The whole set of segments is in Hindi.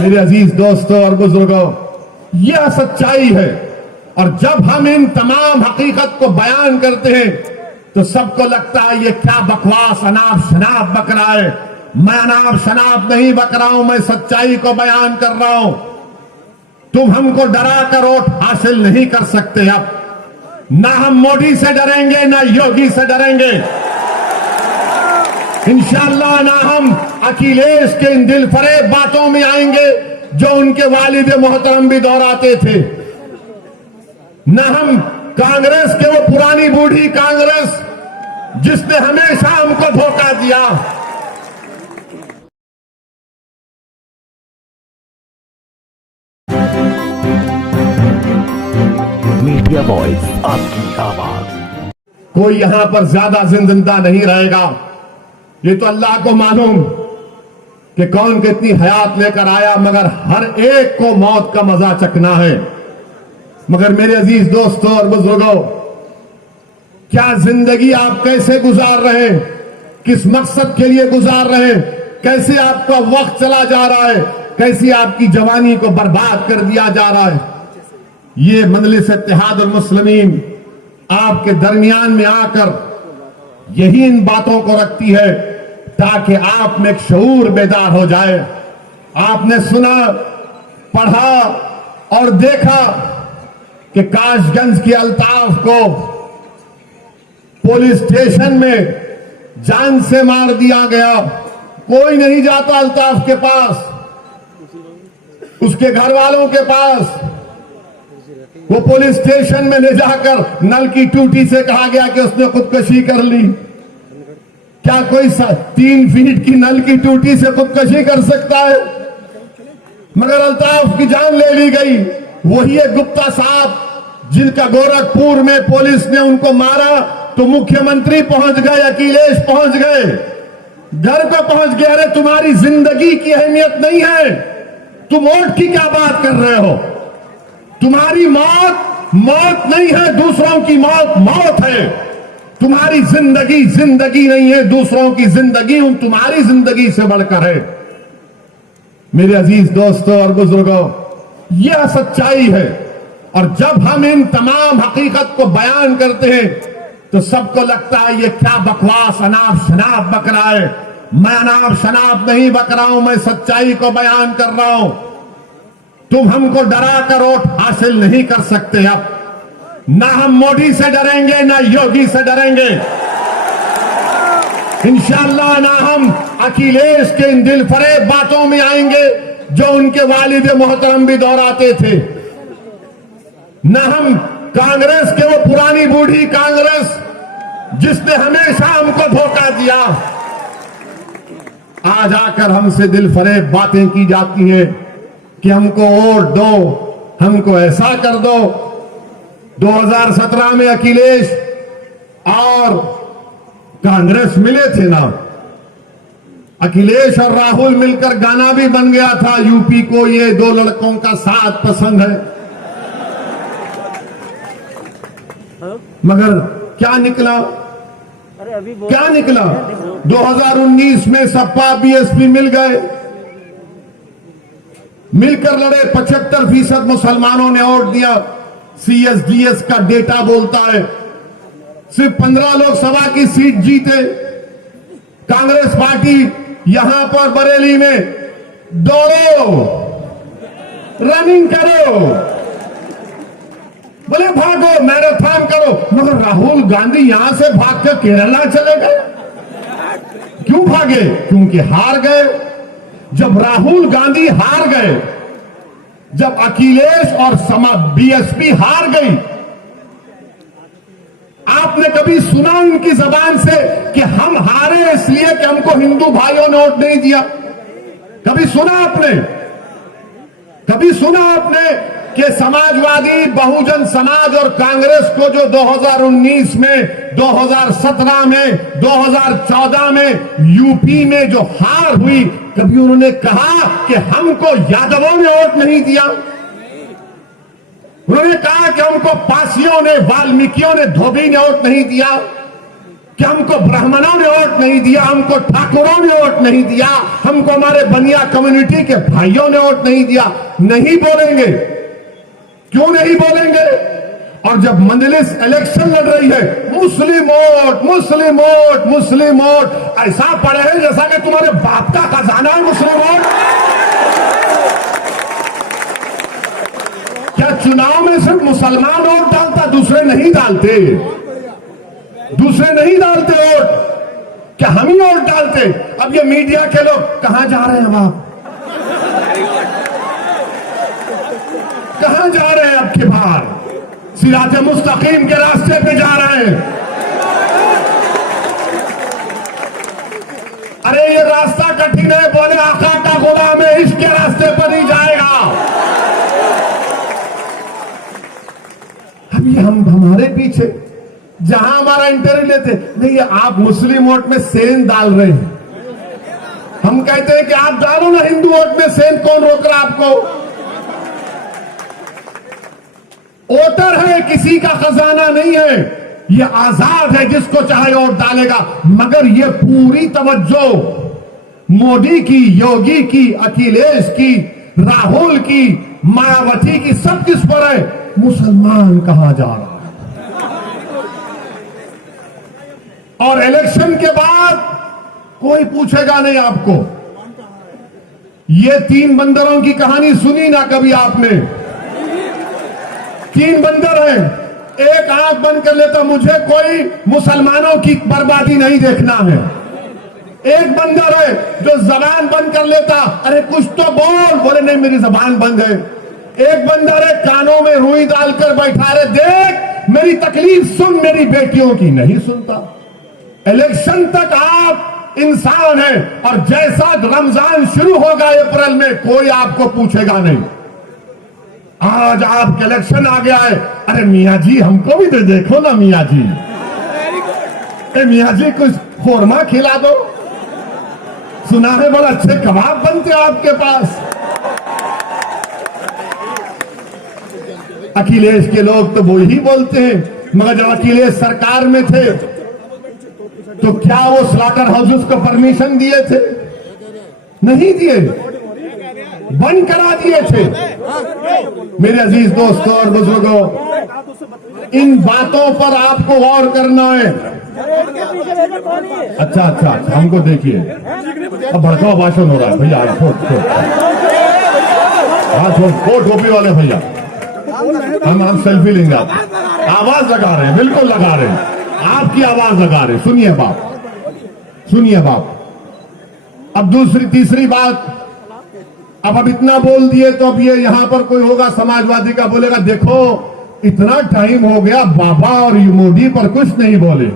मेरे अजीज दोस्तों और बुजुर्गों, यह सच्चाई है। और जब हम इन तमाम हकीकत को बयान करते हैं तो सबको लगता है ये क्या बकवास अनाप शनाप बक रहा है। मैं अनाप शनाप नहीं बक रहा हूं, मैं सच्चाई को बयान कर रहा हूं। तुम हमको डरा कर वोट हासिल नहीं कर सकते। अब ना हम मोदी से डरेंगे ना योगी से डरेंगे, इंशाअल्लाह ना हम अखिलेश के इन दिलफरेब बातों में आएंगे जो उनके वालिद मोहतरम भी दोहराते थे, न हम कांग्रेस के वो पुरानी बूढ़ी कांग्रेस जिसने हमेशा हमको धोखा दिया। मीडिया वॉइस, आपकी आवाज। कोई यहां पर ज्यादा जिंदा नहीं रहेगा, ये तो अल्लाह को मालूम कि कौन कितनी हयात लेकर आया, मगर हर एक को मौत का मजा चखना है। मगर मेरे अजीज दोस्तों और बुजुर्गों, क्या जिंदगी आप कैसे गुजार रहे हैं, किस मकसद के लिए गुजार रहे हैं, कैसे आपका वक्त चला जा रहा है, कैसी आपकी जवानी को बर्बाद कर दिया जा रहा है। ये मजलिस इत्तेहादुल मुस्लिमीन आपके दरमियान में आकर यही इन बातों को रखती है ताकि आप में एक शऊर बेदार हो जाए। आपने सुना, पढ़ा और देखा कि काशगंज की अल्ताफ को पुलिस स्टेशन में जान से मार दिया गया। कोई नहीं जाता अल्ताफ के पास, उसके घर वालों के पास। वो पुलिस स्टेशन में ले जाकर नल की टूटी से कहा गया कि उसने खुदकुशी कर ली। क्या कोई 3 फीट की नल की टूटी से खुदकुशी कर सकता है? मगर अल्ताफ की जान ले ली गई। वही एक गुप्ता साहब जिनका गोरखपुर में पुलिस ने उनको मारा तो मुख्यमंत्री पहुंच गए, अखिलेश पहुंच गए, घर पे पहुंच गए। अरे तुम्हारी जिंदगी की अहमियत नहीं है, तुम वोट की क्या बात कर रहे हो? तुम्हारी मौत मौत नहीं है, दूसरों की मौत मौत है। तुम्हारी जिंदगी जिंदगी नहीं है, दूसरों की जिंदगी उन तुम्हारी जिंदगी से बढ़कर है। मेरे अजीज दोस्तों और बुजुर्गों, यह सच्चाई है। और जब हम इन तमाम हकीकत को बयान करते हैं तो सबको लगता है ये क्या बकवास अनाप शनाप बक रहा है। मैं अनाप शनाप नहीं बक रहा हूं, मैं सच्चाई को बयान कर रहा हूं। तुम हमको डरा कर वोट हासिल नहीं कर सकते। अब ना हम मोदी से डरेंगे ना योगी से डरेंगे, इंशाअल्लाह ना हम अखिलेश के इन दिलफरेब बातों में आएंगे जो उनके वालिद मोहतरम भी दोहराते थे, न हम कांग्रेस के वो पुरानी बूढ़ी कांग्रेस जिसने हमेशा हमको धोखा दिया। आज आकर हमसे दिलफरेब बातें की जाती हैं कि हमको वोट दो, हमको ऐसा कर दो। 2017 में अखिलेश और कांग्रेस मिले थे ना, अखिलेश और राहुल मिलकर गाना भी बन गया था, यूपी को ये 2 लड़कों का साथ पसंद है। मगर क्या निकला? क्या निकला? 2019 में सपा बीएसपी मिल गए, मिलकर लड़े। 75% मुसलमानों ने वोट दिया। सीएसडीएस का डेटा बोलता है सिर्फ 15 लोकसभा की सीट जीते। कांग्रेस पार्टी यहां पर बरेली में दौड़ो, रनिंग करो, बोले भागो, मैराथन करो, मगर राहुल गांधी यहां से भागकर केरला चले गए। क्यों भागे? क्योंकि हार गए। जब राहुल गांधी हार गए, जब अखिलेश और बीएसपी हार गई, आपने कभी सुना उनकी जबान से कि हम हारे इसलिए कि हमको हिंदू भाइयों ने वोट नहीं दिया? कभी सुना आपने? कभी सुना आपने कि समाजवादी, बहुजन समाज और कांग्रेस को जो 2019 में, 2017 में, 2014 में यूपी में जो हार हुई, कभी उन्होंने कहा कि हमको यादवों ने वोट नहीं दिया? उन्होंने कहा कि हमको पासियों ने, वाल्मीकियों ने, धोबी ने वोट नहीं दिया? कि हमको ब्राह्मणों ने वोट नहीं दिया, हमको ठाकुरों ने वोट नहीं दिया, हमको हमारे बनिया कम्युनिटी के भाइयों ने वोट नहीं दिया। नहीं बोलेंगे। क्यों नहीं बोलेंगे? और जब मजलिस इलेक्शन लड़ रही है, मुस्लिम वोट, मुस्लिम वोट, मुस्लिम वोट, ऐसा पड़े हैं जैसा कि तुम्हारे बाप का खजाना है मुस्लिम वोट। क्या चुनाव में सिर्फ मुसलमान वोट डालता, दूसरे नहीं डालते? दूसरे नहीं डालते वोट, क्या हम ही वोट डालते? अब ये मीडिया के लोग कहां जा रहे हैं? आप कहां जा रहे हैं? अब के बाहर सिराते मुस्तकीम के रास्ते पे जा रहे हैं। अरे ये रास्ता कठिन है, बोले आका का गुलाम है, इसके रास्ते पर ही जाएगा। अभी हम हमारे पीछे जहां हमारा इंटरव्यू लेते, नहीं आप मुस्लिम वोट में सेंध डाल रहे हैं। हम कहते हैं कि आप डालो ना हिंदू वोट में सेंध, कौन रोक रहा आपको? वोटर है, किसी का खजाना नहीं है, ये आजाद है, जिसको चाहे वोट डालेगा। मगर ये पूरी तवज्जो मोदी की, योगी की, अखिलेश की, राहुल की, मायावती की, सब किस पर है? मुसलमान कहां जा रहा है? और इलेक्शन के बाद कोई पूछेगा नहीं आपको। ये 3 बंदरों की कहानी सुनी ना कभी आपने? 3 बंदर हैं, एक आंख बंद कर लेता, मुझे कोई मुसलमानों की बर्बादी नहीं देखना है। एक बंदर है जो जबान बंद कर लेता, अरे कुछ तो बोल, बोले नहीं मेरी जबान बंद है। एक बंदर है कानों में रुई डालकर बैठा रहे, देख मेरी तकलीफ सुन, मेरी बेटियों की नहीं सुनता। इलेक्शन तक आप इंसान हैं, और जैसा रमजान शुरू होगा अप्रैल में, कोई आपको पूछेगा नहीं। आज आपका इलेक्शन आ गया है, अरे मियाँ जी हमको भी दे देखो ना मियाँ जी, मियाँ जी कुछ खोरमा खिला दो, सुना है बड़ा अच्छे कबाब बनते हैं आपके पास। अखिलेश के लोग तो वो ही बोलते हैं, मगर जब अखिलेश सरकार में थे तो क्या वो स्लॉटर हाउसेस को परमिशन दिए थे? नहीं दिए, बंद करा दिए थे। मेरे अजीज दोस्तों और बुजुर्गों, इन बातों पर आपको गौर करना है। अच्छा, हमको देखिए, अब भड़काऊ भाषण हो रहा है भैया। छोड़ टोपी वाले भैया, हम सेल्फी लेंगे। आवाज लगा रहे हैं, बिल्कुल लगा रहे हैं, आपकी आवाज लगा रहे। सुनिए बाप। अब तीसरी बात, अब इतना बोल दिए तो अब ये यहां पर कोई होगा समाजवादी का, बोलेगा देखो इतना टाइम हो गया, बाबा और मोदी पर कुछ नहीं बोले।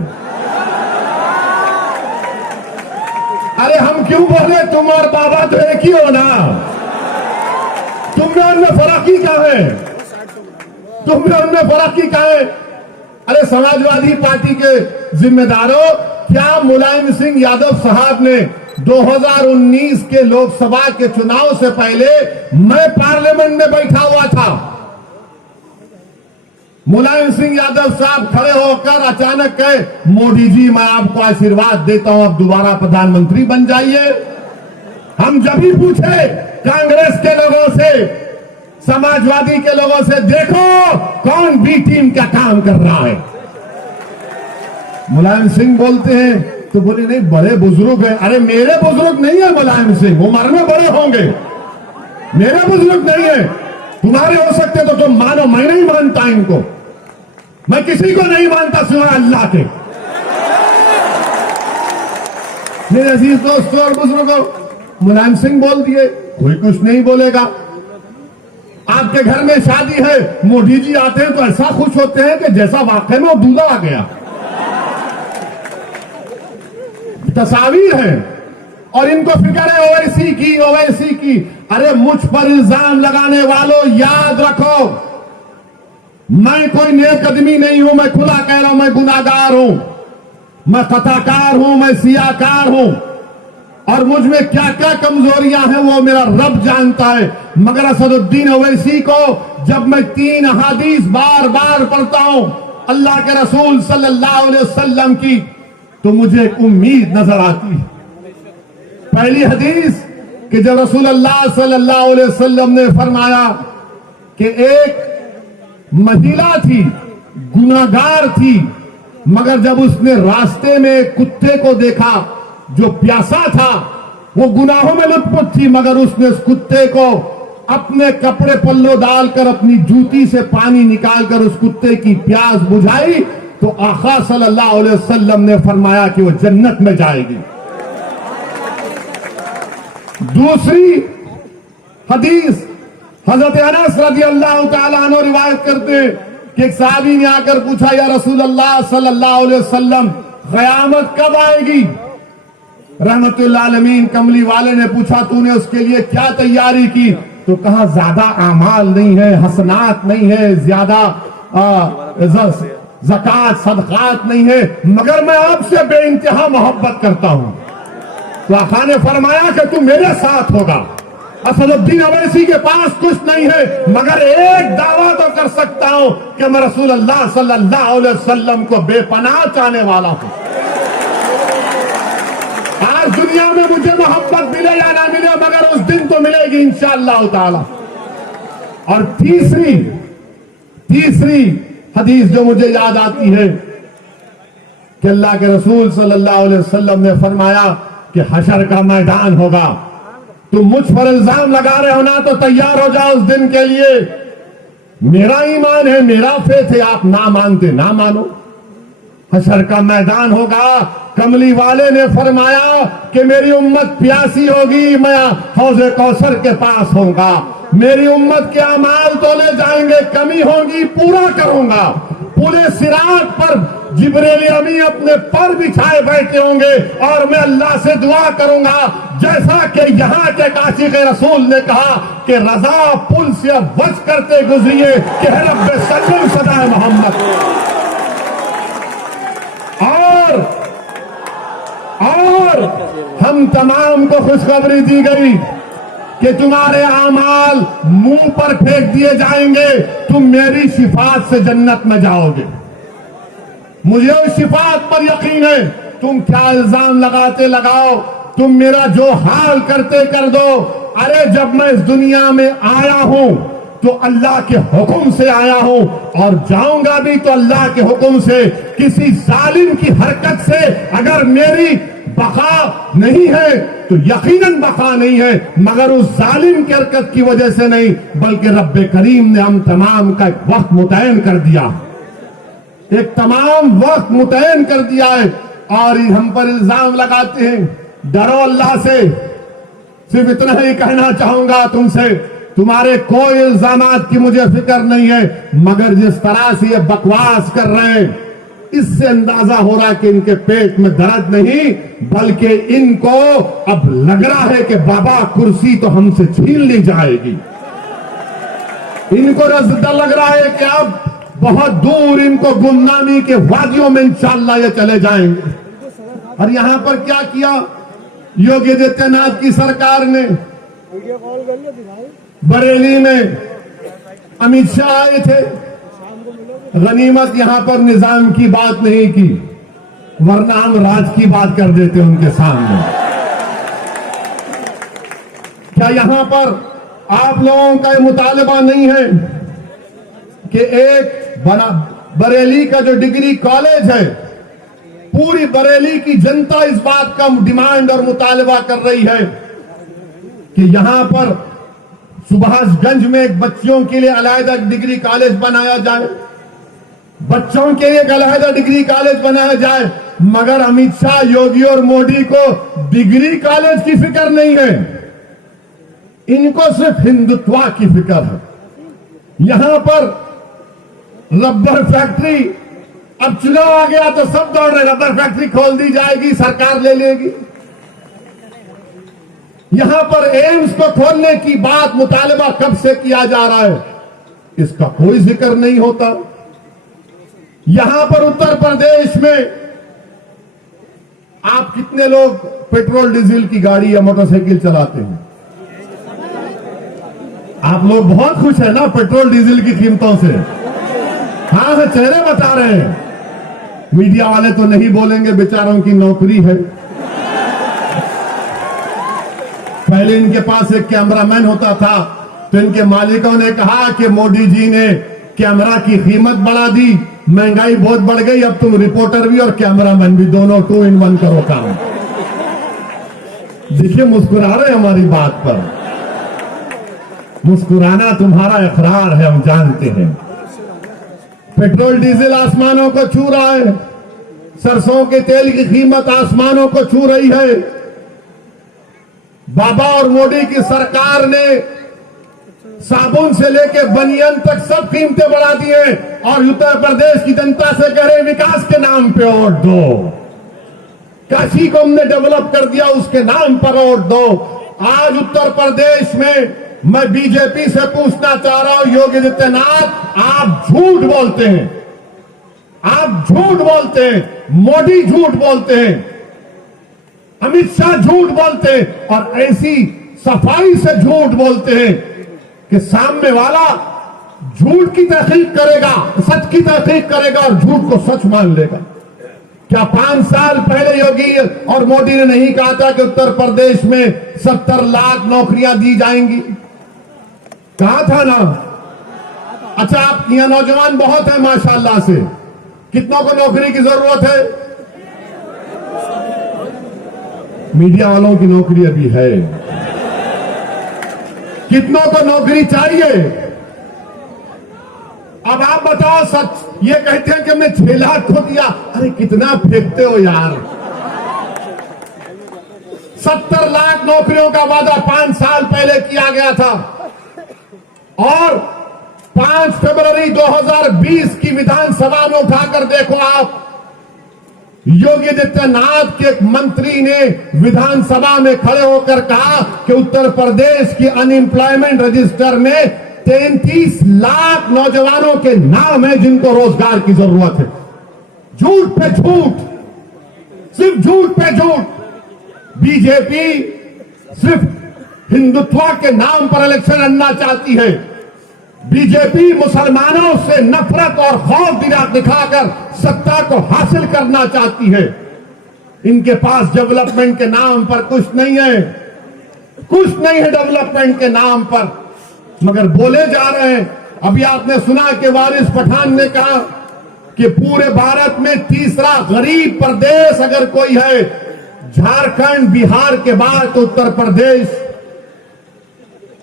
अरे हम क्यों बोले? तुम और बाबा तो एक ही हो ना, तुम में उनमें फर्क ही क्या है? अरे समाजवादी पार्टी के जिम्मेदारों, क्या मुलायम सिंह यादव साहब ने 2019 के लोकसभा के चुनाव से पहले, मैं पार्लियामेंट में बैठा हुआ था, मुलायम सिंह यादव साहब खड़े होकर अचानक कहे, मोदी जी मैं आपको आशीर्वाद देता हूं, आप दोबारा प्रधानमंत्री बन जाइए। हम जब भी पूछे कांग्रेस के लोगों से, समाजवादी के लोगों से, देखो कौन बी टीम का काम कर रहा है, मुलायम सिंह बोलते हैं, तो बोले नहीं बड़े बुजुर्ग हैं। अरे मेरे बुजुर्ग नहीं है मुलायम सिंह, उम्र में बड़े होंगे, मेरे बुजुर्ग नहीं है। तुम्हारे हो सकते तो तुम मानो, मैं नहीं मानता इनको, मैं किसी को नहीं मानता सिवाय अल्लाह के। मेरे अजीज दोस्तों और बुजुर्गों, मुलायम सिंह बोल दिए, कोई कुछ नहीं बोलेगा। आपके घर में शादी है, मोदी जी आते हैं तो ऐसा खुश होते हैं कि जैसा वाकई में वो दूल्हा आ गया। तस्वीर है, और इनको फिक्र है ओवैसी की। अरे मुझ पर इल्जाम लगाने वालों, याद रखो मैं कोई नेक आदमी नहीं हूं, मैं खुला कह रहा हूं, मैं गुनाहगार हूं, मैं खताकार हूं, मैं सियाकार हूं, और मुझ में क्या क्या कमजोरियां हैं वो मेरा रब जानता है। मगर असदुद्दीन ओवैसी को जब मैं 3 अहादीस बार बार पढ़ता हूं अल्लाह के रसूल सल्लल्लाहु अलैहि वसल्लम की, तो मुझे एक उम्मीद नजर आती है। पहली हदीस कि जब रसूलुल्लाह सल्लल्लाहु अलैहि वसल्लम ने फरमाया कि एक महिला थी, गुनाहगार थी, मगर जब उसने रास्ते में एक कुत्ते को देखा जो प्यासा था, वो गुनाहों में लुटपुट थी, मगर उसने उस कुत्ते को अपने कपड़े पल्लो डालकर अपनी जूती से पानी निकालकर उस कुत्ते की प्यास बुझाई, तो आका सल्लल्लाहु अलैहि वसल्लम ने फरमाया कि वो जन्नत में जाएगी। दूसरी हदीस हजरत अनस रज़ियल्लाहु ताला अन्हु रिवायत करते हैं कि एक साहबी ने आकर पूछा, या रसूलल्लाह सल्लल्लाहु अलैहि वसल्लम क़यामत कब आएगी? रहमतुल्लाह अलमीन कमली वाले ने पूछा, तूने उसके लिए क्या तैयारी की? तो कहा, ज्यादा आमाल नहीं है, हसनात नहीं है, ज्यादा ज़कात सदकात नहीं है, मगर मैं आपसे बेइंतहा मोहब्बत करता हूं। तो आका ने फरमाया कि तू मेरे साथ होगा। असदुद्दीन अवैसी के पास कुछ नहीं है, मगर एक दावा तो कर सकता हूं कि मैं रसूलुल्लाह सल्लल्लाहु अलैहि वसल्लम को बेपनाह चाहने वाला हूं। आज दुनिया में मुझे मोहब्बत मिले या ना मिले, मगर उस दिन तो मिलेगी इंशाअल्लाह ताला। और तीसरी हदीस जो मुझे याद आती है कि अल्लाह के रसूल सल्लल्लाहु अलैहि वसल्लम ने फरमाया कि हशर का मैदान होगा, तुम मुझ पर इल्जाम लगा रहे हो ना, तो तैयार हो जाओ उस दिन के लिए। मेरा ईमान है, मेरा फेथ है, आप ना मानते ना मानो। हशर का मैदान होगा, कमली वाले ने फरमाया कि मेरी उम्मत प्यासी होगी, मैं हौज़े कौसर के पास होऊंगा, मेरी उम्मत के अमाल तोले जाएंगे, कमी होगी पूरा करूंगा। पूरे सिरात पर जिब्रील अमी अपने पर बिछाए बैठे होंगे और मैं अल्लाह से दुआ करूंगा, जैसा कि यहाँ के काशिक़ रसूल ने कहा कि रजा पुल से वज करते गुजरिए कि रब्बे सल्लम सदाए मोहम्मद। और हम तमाम को खुशखबरी दी गई कि तुम्हारे आमाल मुंह पर फेंक दिए जाएंगे, तुम मेरी शिफात से जन्नत में जाओगे। मुझे उस शिफात पर यकीन है। तुम क्या इल्जाम लगाते लगाओ, तुम मेरा जो हाल करते कर दो। अरे जब मैं इस दुनिया में आया हूं तो अल्लाह के हुक्म से आया हूं और जाऊंगा भी तो अल्लाह के हुक्म से। किसी जालिम की हरकत से अगर मेरी बका नहीं है तो यकीनन बका नहीं है, मगर उस जालिम की हरकत की वजह से नहीं, बल्कि रब्बे करीम ने हम तमाम का एक वक्त मुतयन कर दिया, एक तमाम वक्त मुतयन कर दिया है। और हम पर इल्जाम लगाते हैं, डरो अल्लाह से। सिर्फ इतना ही कहना चाहूंगा तुमसे, तुम्हारे कोई इल्जामात की मुझे फिक्र नहीं है, मगर जिस तरह से ये बकवास कर रहे हैं, इससे अंदाजा हो रहा है कि इनके पेट में दर्द नहीं, बल्कि इनको अब लग रहा है कि बाबा कुर्सी तो हमसे छीन ली जाएगी। इनको डर लग रहा है कि अब बहुत दूर इनको गुमनामी के वादियों में इंशाअल्लाह ये चले जाएंगे। और यहां पर क्या किया योगी आदित्यनाथ की सरकार ने? बरेली में अमित शाह आए थे, गनीमत यहां पर निजाम की बात नहीं की, वरना हम राज की बात कर देते उनके सामने। क्या यहां पर आप लोगों का ये मुतालबा नहीं है कि एक बरेली का जो डिग्री कॉलेज है, पूरी बरेली की जनता इस बात का डिमांड और मुतालबा कर रही है कि यहां पर सुभाषगंज में एक बच्चियों के लिए अलहदा डिग्री कॉलेज बनाया जाए, बच्चों के लिए एक अलहदा डिग्री कॉलेज बनाया जाए। मगर अमित शाह, योगी और मोदी को डिग्री कॉलेज की फिक्र नहीं है, इनको सिर्फ हिंदुत्व की फिक्र है। यहां पर रबर फैक्ट्री, अब चुनाव आ गया तो सब दौड़ रहे, रबर फैक्ट्री खोल दी जाएगी, सरकार ले लेगी। यहां पर एम्स को खोलने की बात मुतालबा कब से किया जा रहा है, इसका कोई जिक्र नहीं होता। यहां पर उत्तर प्रदेश में आप कितने लोग पेट्रोल डीजल की गाड़ी या मोटरसाइकिल चलाते हैं? आप लोग बहुत खुश है ना पेट्रोल डीजल की कीमतों से? हाँ, चेहरे बता रहे हैं। मीडिया वाले तो नहीं बोलेंगे, बेचारों की नौकरी है। पहले इनके पास एक कैमरामैन होता था, तो इनके मालिकों ने कहा कि मोदी जी ने कैमरा की कीमत बढ़ा दी, महंगाई बहुत बढ़ गई, अब तुम रिपोर्टर भी और कैमरामैन भी, दोनों 2 in 1 करो काम। देखिए मुस्कुरा रहे हमारी बात पर। मुस्कुराना तुम्हारा इकरार है, हम जानते हैं। पेट्रोल डीजल आसमानों को छू रहा है, सरसों के तेल की कीमत आसमानों को छू रही है। बाबा और मोदी की सरकार ने साबुन से लेके बनियान तक सब कीमतें बढ़ा दी हैं और उत्तर प्रदेश की जनता से कह रहे विकास के नाम पे वोट दो। काशी को हमने डेवलप कर दिया, उसके नाम पर वोट दो। आज उत्तर प्रदेश में मैं बीजेपी से पूछना चाह रहा हूं, योगी आदित्यनाथ आप झूठ बोलते हैं, आप झूठ बोलते हैं, मोदी झूठ बोलते हैं, अमित शाह झूठ बोलते हैं और ऐसी सफाई से झूठ बोलते हैं कि सामने वाला झूठ की तहकीक करेगा, सच की तहकीक करेगा और झूठ को सच मान लेगा। क्या 5 साल पहले योगी और मोदी ने नहीं कहा था कि उत्तर प्रदेश में 70 लाख नौकरियां दी जाएंगी? कहा था ना। अच्छा, आप यहां नौजवान बहुत है माशाल्लाह से, कितनों को नौकरी की जरूरत है? मीडिया वालों की नौकरी अभी है। कितनों को नौकरी चाहिए? अब आप बताओ सच। ये कहते हैं कि हमने 6 लाख को दिया। अरे कितना फेंकते हो यार। 70 लाख नौकरियों का वादा 5 साल पहले किया गया था और 5 फरवरी 2020 की विधानसभा में उठाकर देखो आप, योगी आदित्यनाथ के एक मंत्री ने विधानसभा में खड़े होकर कहा कि उत्तर प्रदेश की अनएम्प्लॉयमेंट रजिस्टर में 33 लाख नौजवानों के नाम है जिनको रोजगार की जरूरत है। झूठ पे झूठ, सिर्फ झूठ पे झूठ। बीजेपी सिर्फ हिंदुत्व के नाम पर इलेक्शन लड़ना चाहती है। बीजेपी मुसलमानों से नफरत और खौफ दिखाकर सत्ता को हासिल करना चाहती है। इनके पास डेवलपमेंट के नाम पर कुछ नहीं है, कुछ नहीं है डेवलपमेंट के नाम पर, मगर बोले जा रहे हैं। अभी आपने सुना कि वारिस पठान ने कहा कि पूरे भारत में तीसरा गरीब प्रदेश अगर कोई है, झारखंड बिहार के बाद तो उत्तर प्रदेश।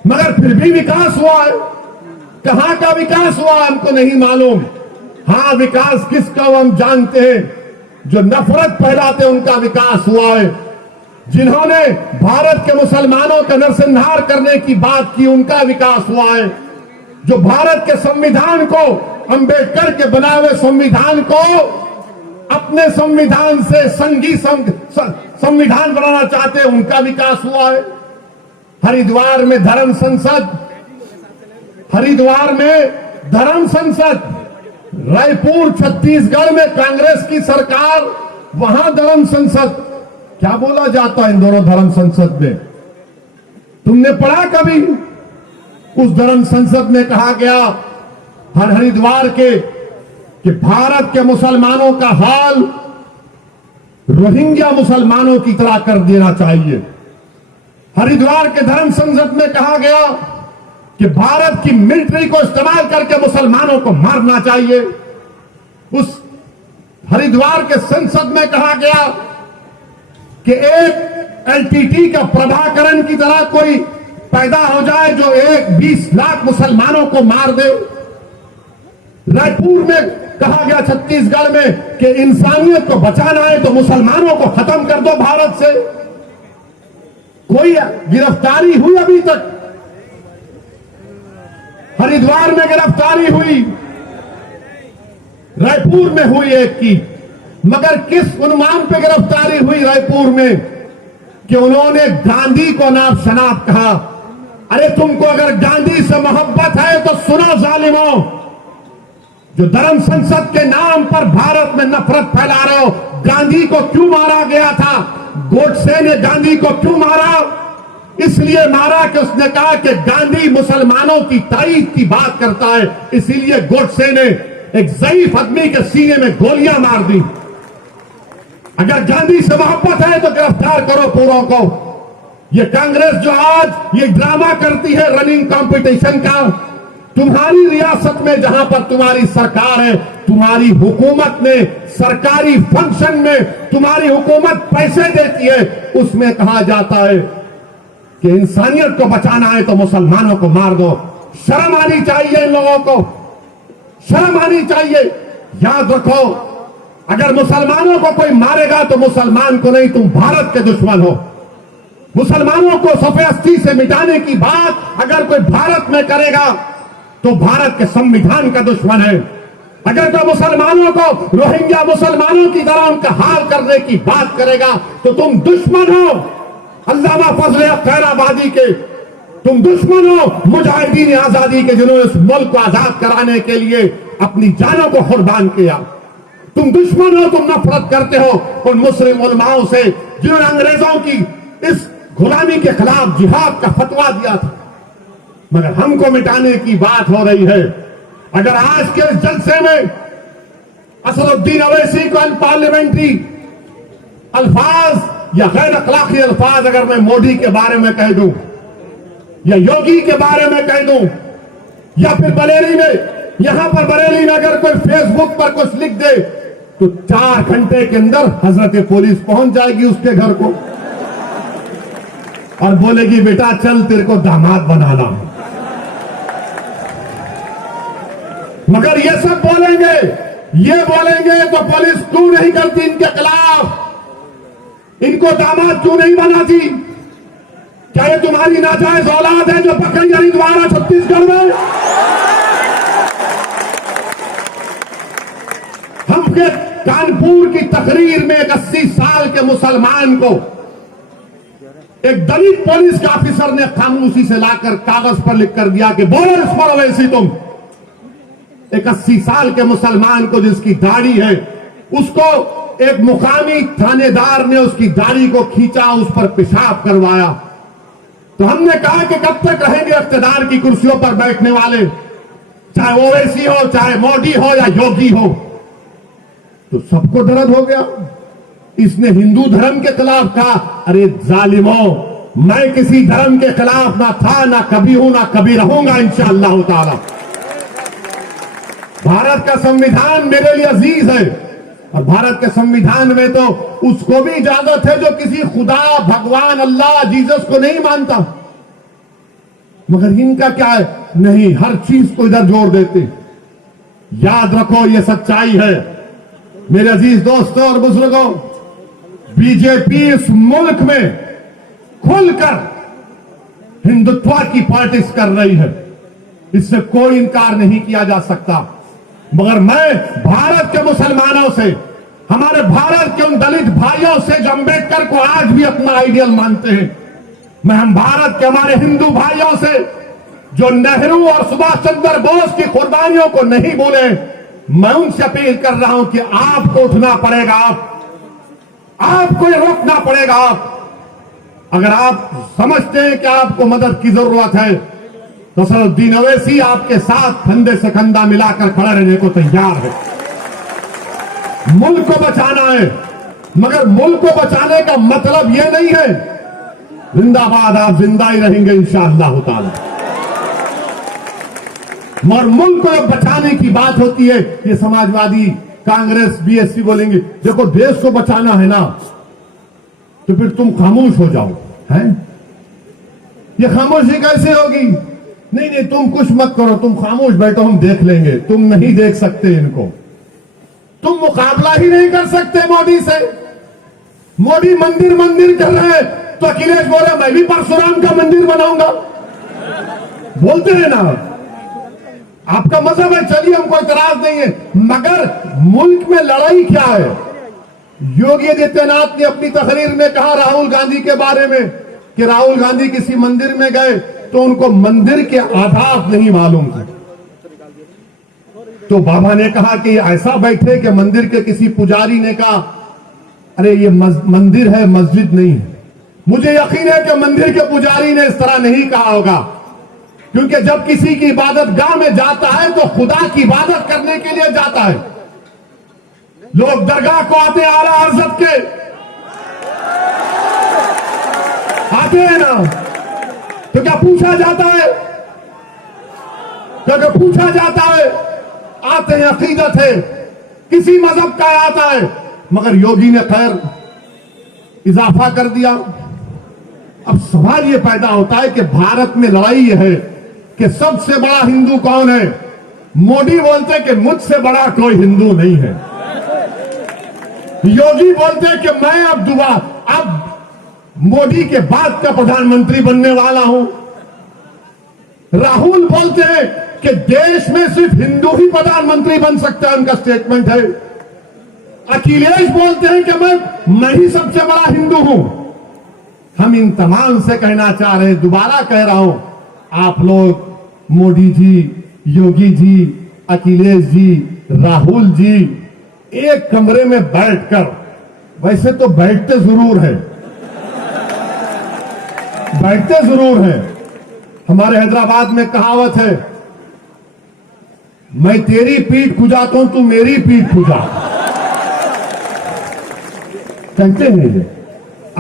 मगर फिर भी विकास हुआ है। कहां का विकास हुआ हमको नहीं मालूम। हां, विकास किसका हुआ हम जानते हैं, जो नफरत फैलाते उनका विकास हुआ है। जिन्होंने भारत के मुसलमानों का नरसंहार करने की बात की उनका विकास हुआ है। जो भारत के संविधान को, अंबेडकर के बनाए हुए संविधान को अपने संविधान से संघी संविधान बनाना चाहते हैं, उनका विकास हुआ है। हरिद्वार में धर्म संसद, हरिद्वार में धर्म संसद, रायपुर छत्तीसगढ़ में कांग्रेस की सरकार, वहां धर्म संसद। क्या बोला जाता है इन दोनों धर्म संसद में? तुमने पढ़ा कभी? उस धर्म संसद में कहा गया हरिद्वार के कि भारत के मुसलमानों का हाल रोहिंग्या मुसलमानों की तरह कर देना चाहिए। हरिद्वार के धर्म संसद में कहा गया कि भारत की मिलिट्री को इस्तेमाल करके मुसलमानों को मारना चाहिए। उस हरिद्वार के संसद में कहा गया कि एक एलटीटी का प्रभाकरण की तरह कोई पैदा हो जाए जो 20 लाख मुसलमानों को मार दे। रायपुर में कहा गया छत्तीसगढ़ में कि इंसानियत को बचाना है तो मुसलमानों को खत्म कर दो भारत से। कोई गिरफ्तारी हुई अभी तक? हरिद्वार में गिरफ्तारी हुई, रायपुर में हुई एक की, मगर किस उन्मान पे गिरफ्तारी हुई रायपुर में कि उन्होंने गांधी को नाप शनाप कहा। अरे तुमको अगर गांधी से मोहब्बत है तो सुनो जालिमों, जो धर्म संसद के नाम पर भारत में नफरत फैला रहे हो। गांधी को क्यों मारा गया था? गोडसे ने गांधी को क्यों मारा? इसलिए मारा कि उसने कहा कि गांधी मुसलमानों की तारीफ की बात करता है। इसीलिए गोडसे ने एक ज़ईफ आदमी के सीने में गोलियां मार दी। अगर गांधी से मोहब्बत है तो गिरफ्तार करो पूरों को। ये कांग्रेस जो आज ये ड्रामा करती है रनिंग कंपटीशन का, तुम्हारी रियासत में जहां पर तुम्हारी सरकार है, तुम्हारी हुकूमत ने सरकारी फंक्शन में तुम्हारी हुकूमत पैसे देती है, उसमें कहा जाता है कि इंसानियत को बचाना है तो मुसलमानों को मार दो। शर्म आनी चाहिए इन लोगों को, शर्म आनी चाहिए। याद रखो, अगर मुसलमानों को कोई मारेगा तो मुसलमान को नहीं, तुम भारत के दुश्मन हो। मुसलमानों को सफेद से मिटाने की बात अगर कोई भारत में करेगा तो भारत के संविधान का दुश्मन है। अगर कोई मुसलमानों को रोहिंग्या मुसलमानों की तरह उनका हाल करने की बात करेगा तो तुम दुश्मन हो अल्लामा फजल खैराबादी के, तुम दुश्मन हो मुजाहिदीन आजादी के, जिन्होंने इस मुल्क को आजाद कराने के लिए अपनी जानों को कुर्बान किया। तुम दुश्मन हो, तुम नफरत करते हो उन मुस्लिम उलमाओं से जिन्होंने अंग्रेजों की इस गुलामी के खिलाफ जिहाद का फतवा दिया था। मगर हमको मिटाने की बात हो रही है। अगर आज के इस जलसे में असदुद्दीन अवैसी को अनपार्लियामेंट्री अल्फाज या गैर अखलाकी अल्फाज अगर मैं मोदी के बारे में कह दूं या योगी के बारे में कह दूं या फिर बरेली में, यहां पर बरेली में अगर कोई फेसबुक पर कुछ लिख दे तो 4 घंटे के अंदर हजरत पुलिस पहुंच जाएगी उसके घर को और बोलेगी बेटा चल तेरे को दामाद बनाना। मगर ये सब बोलेंगे, ये बोलेंगे तो पुलिस क्यों नहीं करती इनके खिलाफ, इनको दामाद क्यों नहीं बनाती? क्या ये तुम्हारी नाजायज औलाद है जो पकड़ी गई द्वारा छत्तीसगढ़ में? हमके कानपुर की तकरीर में एक 80 साल के मुसलमान को एक दलित पुलिस के ऑफिसर ने खामोशी से लाकर कागज पर लिख कर दिया कि बोलो इस पर अवैसी तुम। एक 80 साल के मुसलमान को जिसकी दाढ़ी है, उसको एक मुकामी थानेदार ने उसकी दाढ़ी को खींचा, उस पर पेशाब करवाया। तो हमने कहा कि कब तक रहेंगे इख्तिदार की कुर्सियों पर बैठने वाले, चाहे वो ओवैसी हो, चाहे मोदी हो या योगी हो। तो सबको दर्द हो गया। इसने हिंदू धर्म के खिलाफ कहा, अरे जालिमों, मैं किसी धर्म के खिलाफ ना था, ना कभी हूं, ना कभी रहूंगा इंशाअल्लाह ताला। भारत का संविधान मेरे लिए अजीज है और भारत के संविधान में तो उसको भी इजाजत है जो किसी खुदा, भगवान, अल्लाह, जीसस को नहीं मानता। मगर इनका क्या है, नहीं, हर चीज को इधर जोड़ देते। याद रखो, ये सच्चाई है मेरे अजीज दोस्तों और बुजुर्गों। बीजेपी इस मुल्क में खुलकर हिंदुत्व की पॉलिटिक्स कर रही है, इससे कोई इनकार नहीं किया जा सकता। मगर मैं भारत के मुसलमानों से, हमारे भारत के उन दलित भाइयों से जो अंबेडकर को आज भी अपना आइडियल मानते हैं, हम भारत के हमारे हिंदू भाइयों से जो नेहरू और सुभाष चंद्र बोस की कुर्बानियों को नहीं भूले, मैं उनसे अपील कर रहा हूं कि आपको उठना पड़ेगा, आपको ये रोकना पड़ेगा। अगर आप समझते हैं कि आपको मदद की जरूरत है तो असदुद्दीन अवैसी आपके साथ कंधे से कंधा मिलाकर खड़ा रहने को तैयार है। मुल्क को बचाना है, मगर मुल्क को बचाने का मतलब यह नहीं है जिंदाबाद आप जिंदा ही रहेंगे इंशाअल्लाह ताला। मगर मुल्क को बचाने की बात होती है, ये समाजवादी, कांग्रेस, बीएसपी बोलेंगे देखो देश को बचाना है ना, तो फिर तुम खामोश हो जाओ। हैं? ये खामोशी कैसे होगी? नहीं नहीं, तुम कुछ मत करो, तुम खामोश बैठो, हम देख लेंगे। तुम नहीं देख सकते इनको, तुम मुकाबला ही नहीं कर सकते मोदी से। मोदी मंदिर मंदिर कर रहे हैं तो अखिलेश बोले मैं भी परशुराम का मंदिर बनाऊंगा। बोलते हैं ना, आपका मजहब है, चलिए हमको इतराज नहीं है, मगर मुल्क में लड़ाई क्या है? योगी आदित्यनाथ ने अपनी तकरीर में कहा राहुल गांधी के बारे में कि राहुल गांधी किसी मंदिर में गए तो उनको मंदिर के आदाब नहीं मालूम थे। तो बाबा ने कहा कि ऐसा बैठे कि मंदिर के किसी पुजारी ने कहा अरे ये मंदिर है, मस्जिद नहीं है। मुझे यकीन है कि मंदिर के पुजारी ने इस तरह नहीं कहा होगा। क्योंकि जब किसी की इबादत गाह में जाता है तो खुदा की इबादत करने के लिए जाता है। लोग दरगाह को आते हैं आला हजरत के, आते हैं ना, तो क्या पूछा जाता है? क्या पूछा जाता है? आते हैं, अकीदत है, किसी मजहब का आता है। मगर योगी ने खैर इजाफा कर दिया। अब सवाल यह पैदा होता है कि भारत में लड़ाई है कि सबसे बड़ा हिंदू कौन है। मोदी बोलते हैं कि मुझसे बड़ा कोई हिंदू नहीं है। योगी बोलते हैं कि मैं अब मोदी के बाद का प्रधानमंत्री बनने वाला हूं। राहुल बोलते हैं कि देश में सिर्फ हिंदू ही प्रधानमंत्री बन सकता है, उनका स्टेटमेंट है। अखिलेश बोलते हैं कि मैं ही सबसे बड़ा हिंदू हूं। हम इन तमाम से कहना चाह रहे हैं, दोबारा कह रहा हूं, आप लोग मोदी जी, योगी जी, अखिलेश जी, राहुल जी एक कमरे में बैठकर, वैसे तो बैठते जरूर है, बैठते जरूर है। हमारे हैदराबाद में कहावत है, मैं तेरी पीठ खुजाता हूं, तू मेरी पीठ खुजा, कहते हैं ये।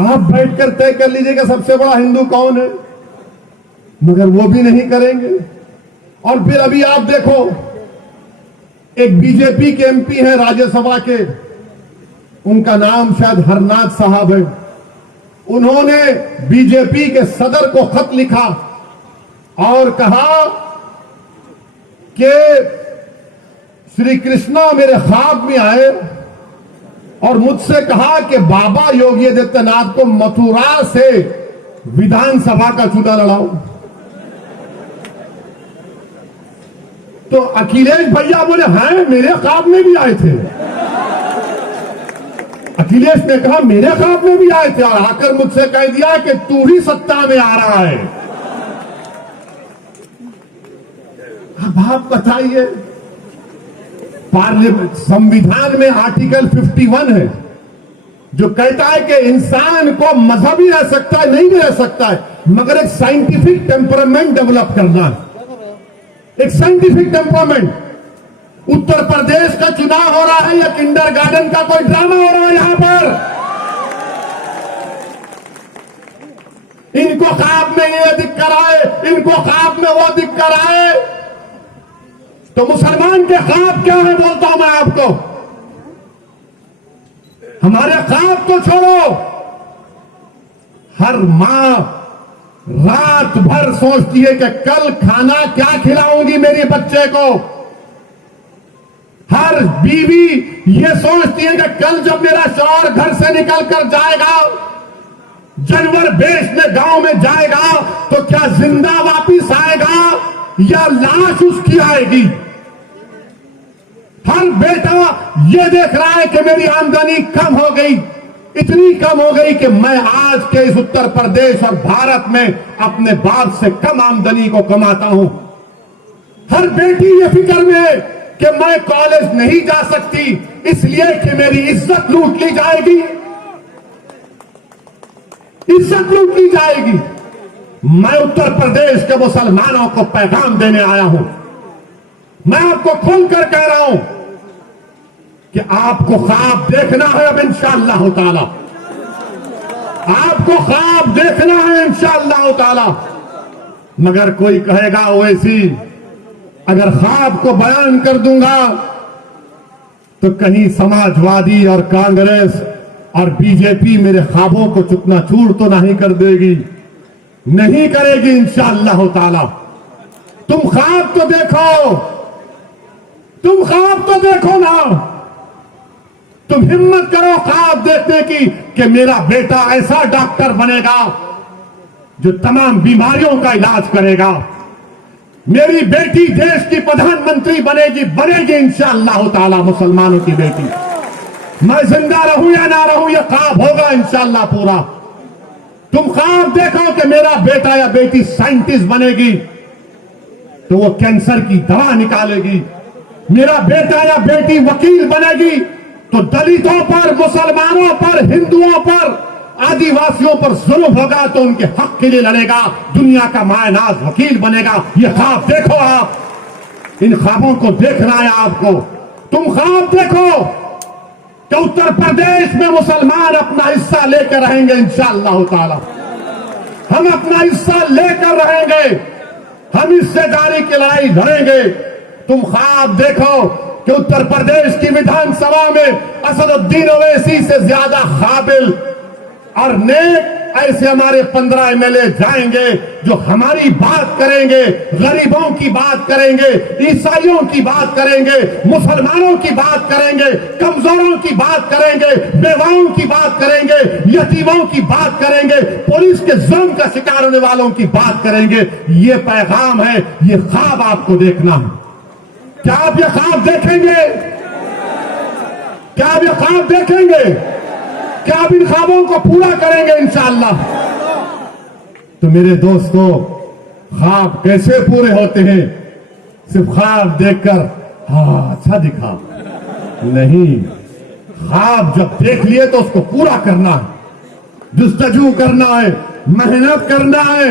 आप बैठकर तय कर लीजिएगा सबसे बड़ा हिंदू कौन है, मगर वो भी नहीं करेंगे। और फिर अभी आप देखो, एक बीजेपी के एमपी हैं राज्यसभा के, उनका नाम शायद हरनाथ साहब है। उन्होंने बीजेपी के सदर को खत लिखा और कहा कि श्री कृष्णा मेरे ख्वाब में आए और मुझसे कहा कि बाबा योगी आदित्यनाथ को मथुरा से विधानसभा का चुनाव लड़ाओ। तो अखिलेश भैया बोले, हैं मेरे ख्वाब में भी आए थे। अखिलेश ने कहा मेरे ख्वाब में भी आए थे और आकर मुझसे कह दिया कि तू ही सत्ता में आ रहा है। अब आप बताइए, पार्लियामेंट संविधान में आर्टिकल 51 है जो कहता है कि इंसान को मजहब ही रह सकता है, नहीं भी रह सकता है, मगर एक साइंटिफिक टेम्परामेंट डेवलप करना है, एक साइंटिफिक टेम्परामेंट। उत्तर प्रदेश का चुनाव हो रहा है या किंडरगार्टन का कोई ड्रामा हो रहा है यहां पर? इनको ख्वाब में ये दिख कर आए, इनको ख्वाब में वो दिख कर आए। तो मुसलमान के ख्वाब क्या है बोलता हूं मैं आपको। हमारे ख्वाब को छोड़ो। हर मां रात भर सोचती है कि कल खाना क्या खिलाऊंगी मेरे बच्चे को। हर बीवी ये सोचती है कि कल जब मेरा शौहर घर से निकल कर जाएगा, जानवर बेचने गांव में जाएगा, तो क्या जिंदा वापिस आएगा या लाश उसकी आएगी। हर बेटा ये देख रहा है कि मेरी आमदनी कम हो गई, इतनी कम हो गई कि मैं आज के इस उत्तर प्रदेश और भारत में अपने बाप से कम आमदनी को कमाता हूं। हर बेटी ये फिक्र में है कि मैं कॉलेज नहीं जा सकती इसलिए कि मेरी इज्जत लूट ली जाएगी, इज्जत लूट ली जाएगी। मैं उत्तर प्रदेश के मुसलमानों को पैगाम देने आया हूं। मैं आपको खुलकर कह रहा हूं कि आपको ख्वाब देखना है अब इंशाअल्लाह ताला, आपको ख्वाब देखना है इंशाअल्लाह ताला। मगर कोई कहेगा ओवैसी अगर ख्वाब को बयान कर दूंगा तो कहीं समाजवादी और कांग्रेस और बीजेपी मेरे ख्वाबों को चूर तो नहीं कर देगी। नहीं करेगी इंशाअल्लाह ताला। तुम ख्वाब तो देखो, तुम ख्वाब तो देखो ना। तुम हिम्मत करो ख्वाब देखने की कि मेरा बेटा ऐसा डॉक्टर बनेगा जो तमाम बीमारियों का इलाज करेगा। मेरी बेटी देश की प्रधानमंत्री बनेगी इंशाअल्लाह ताला। मुसलमानों की बेटी, मैं जिंदा रहूं या ना रहूं, यह ख्वाब होगा इंशाअल्लाह पूरा। तुम ख्वाब देखो कि मेरा बेटा या बेटी साइंटिस्ट बनेगी तो वो कैंसर की दवा निकालेगी। मेरा बेटा या बेटी वकील बनेगी तो दलितों पर, मुसलमानों पर, हिंदुओं पर आदिवासियों पर जुल्म होगा तो उनके हक के लिए लड़ेगा, दुनिया का मायनाज वकील बनेगा। ये ख्वाब देखो आप, इन ख्वाबों को देखना है आपको। तुम ख्वाब देखो कि उत्तर प्रदेश में मुसलमान अपना हिस्सा लेकर रहेंगे इंशाअल्लाह ताला। हम अपना हिस्सा लेकर रहेंगे, हम हिस्सेदारी की लड़ाई लड़ेंगे। तुम ख्वाब देखो कि उत्तर प्रदेश की विधानसभा में असदुद्दीन ओवैसी से ज्यादा काबिल और नेक ऐसे हमारे 15 एमएलए जाएंगे जो हमारी बात करेंगे, गरीबों की बात करेंगे, ईसाइयों की बात करेंगे, मुसलमानों की बात करेंगे, कमजोरों की बात करेंगे, बेवाओं की बात करेंगे, यतीमों की बात करेंगे, पुलिस के जुल्म का शिकार होने वालों की बात करेंगे। ये पैगाम है, ये ख्वाब आपको देखना है। क्या आप ये ख्वाब देखेंगे? क्या आप ये ख्वाब देखेंगे? क्या आप इन ख्वाबों को पूरा करेंगे इंशाअल्लाह? तो मेरे दोस्तों, ख्वाब कैसे पूरे होते हैं? सिर्फ ख्वाब देखकर हाँ अच्छा दिखा नहीं, ख्वाब जब देख लिए तो उसको पूरा करना है, जुस्तजू करना है, मेहनत करना है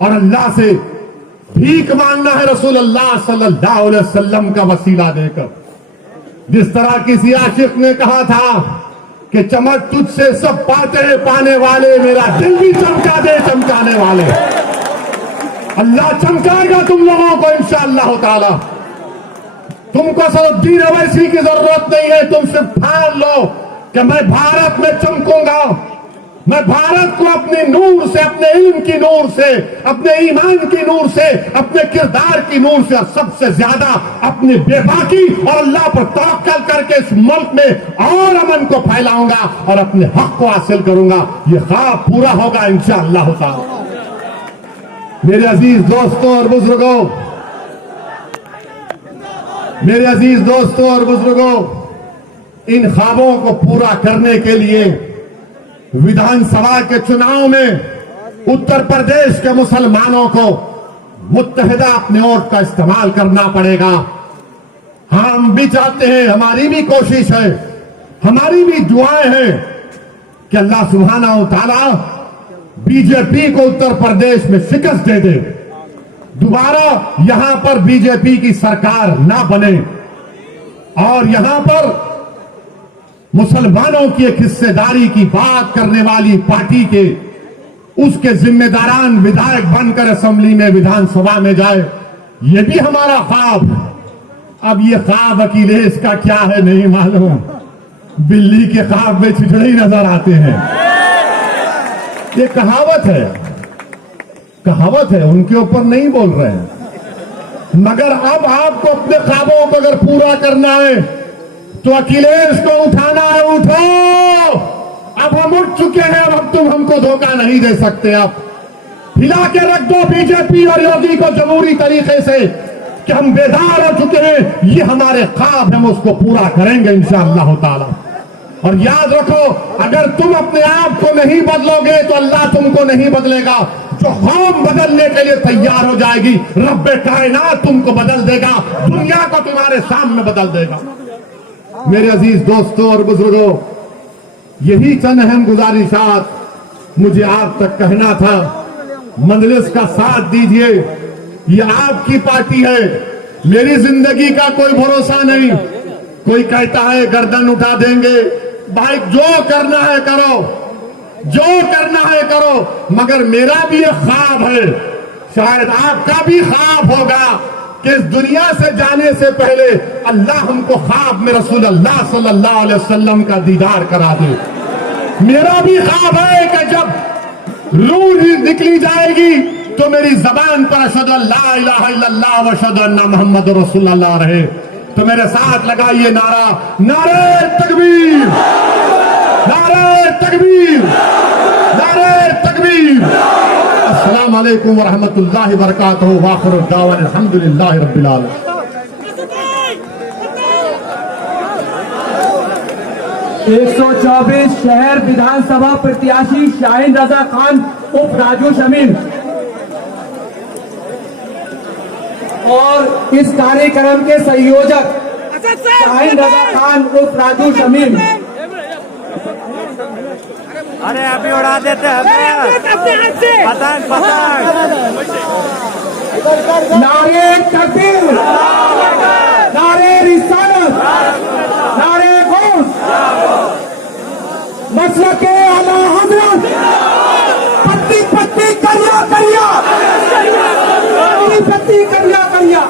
और अल्लाह से भीख मांगना है रसूलुल्लाह सल्लल्लाहु अलैहि वसल्लम का वसीला देकर। जिस तरह किसी आशिक ने कहा था कि चमक तुझसे सब पाते हैं पाने वाले, मेरा दिल भी चमका दे चमकाने वाले। अल्लाह चमकाएगा तुम लोगों को इंशाअल्लाह ताला। तुमको असदुद्दीन ओवैसी की जरूरत नहीं है, तुम सिर्फ ठान लो कि मैं भारत में चमकूंगा, मैं भारत को अपने नूर से, अपने इल्म की नूर से, अपने ईमान की नूर से, अपने किरदार की नूर से और सबसे ज्यादा अपने बेबाकी और अल्लाह पर तवक्कल करके इस मुल्क में और अमन को फैलाऊंगा और अपने हक को हासिल करूंगा। ये ख्वाब पूरा होगा इंशाअल्लाह ताला। मेरे अजीज दोस्तों और बुजुर्गों, मेरे अजीज दोस्तों और बुजुर्गों, इन ख्वाबों को पूरा करने के लिए विधानसभा के चुनाव में उत्तर प्रदेश के मुसलमानों को मुत्तहिदा अपने वोट का इस्तेमाल करना पड़ेगा। हम भी चाहते हैं, हमारी भी कोशिश है, हमारी भी दुआएं हैं कि अल्लाह सुब्हानहू तआला बीजेपी को उत्तर प्रदेश में शिकस्त दे दे, दोबारा यहां पर बीजेपी की सरकार ना बने और यहां पर मुसलमानों की एक हिस्सेदारी की बात करने वाली पार्टी के उसके जिम्मेदारान विधायक बनकर असेंबली में, विधानसभा में जाए। ये भी हमारा ख्वाब। अब ये ख्वाब अखिलेश का क्या है नहीं मालूम, बिल्ली के ख्वाब में छिछड़े ही नजर आते हैं। ये कहावत है, कहावत है, उनके ऊपर नहीं बोल रहे हैं। मगर अब आपको अपने ख्वाबों को अगर पूरा करना है तो अखिलेश को उठाना है। उठो, अब हम उठ चुके हैं, अब तुम हमको धोखा नहीं दे सकते। अब हिला के रख दो बीजेपी और योगी को जमहूरी तरीके से कि हम बेदार हो चुके हैं। ये हमारे ख्वाब, हम उसको पूरा करेंगे इंशाअल्लाह ताला। और याद रखो, अगर तुम अपने आप को नहीं बदलोगे तो अल्लाह तुमको नहीं बदलेगा। जो कौम बदलने के लिए तैयार हो जाएगी, रब्बे कायनात तुमको बदल देगा, दुनिया को तुम्हारे सामने बदल देगा। मेरे अजीज दोस्तों और बुजुर्गों, यही चंद अहम गुजारिशात मुझे आप तक कहना था। मजलिस का साथ दीजिए, ये आपकी पार्टी है, मेरी जिंदगी का कोई भरोसा नहीं। कोई कहता है गर्दन उठा देंगे, भाई जो करना है करो, जो करना है करो, मगर मेरा भी एक ख्वाब है, शायद आपका भी ख्वाब होगा कि इस दुनिया से जाने से पहले अल्लाह हमको ख्वाब में रसूलुल्लाह सल्लल्लाहु अलैहि वसल्लम का दीदार करा दे। मेरा भी ख्वाब है कि जब रूह निकली जाएगी तो मेरी जबान पर अशहदु अल्ला इलाहा इल्लल्लाह व अशहदु अन्ना मुहम्मद रसूलुल्लाह रहे। तो मेरे साथ लगाइए नारा, नारे तकबीर, नारे तकबीर, नारे तकबीर। अस्सलाम वालेकुम व रहमतुल्लाहि व बरकातहू। व आखिरु दावाना अल्हम्दुलिल्लाहि रब्बिल आलमीन। 124 शहर विधानसभा प्रत्याशी शाहीन रजा खान उर्फ राजू शमीम और इस कार्यक्रम के संयोजक शाहीन रजा खान उर्फ राजू शमीम अरे अभी उड़ा देते हैं पतंग पतंग। नारे तकबीर, नारे रिसालत, नारे गौस, मसलके आला हजरत, पत्ती पत्ती करिया करिया, पत्ती पत्ती करिया करिया।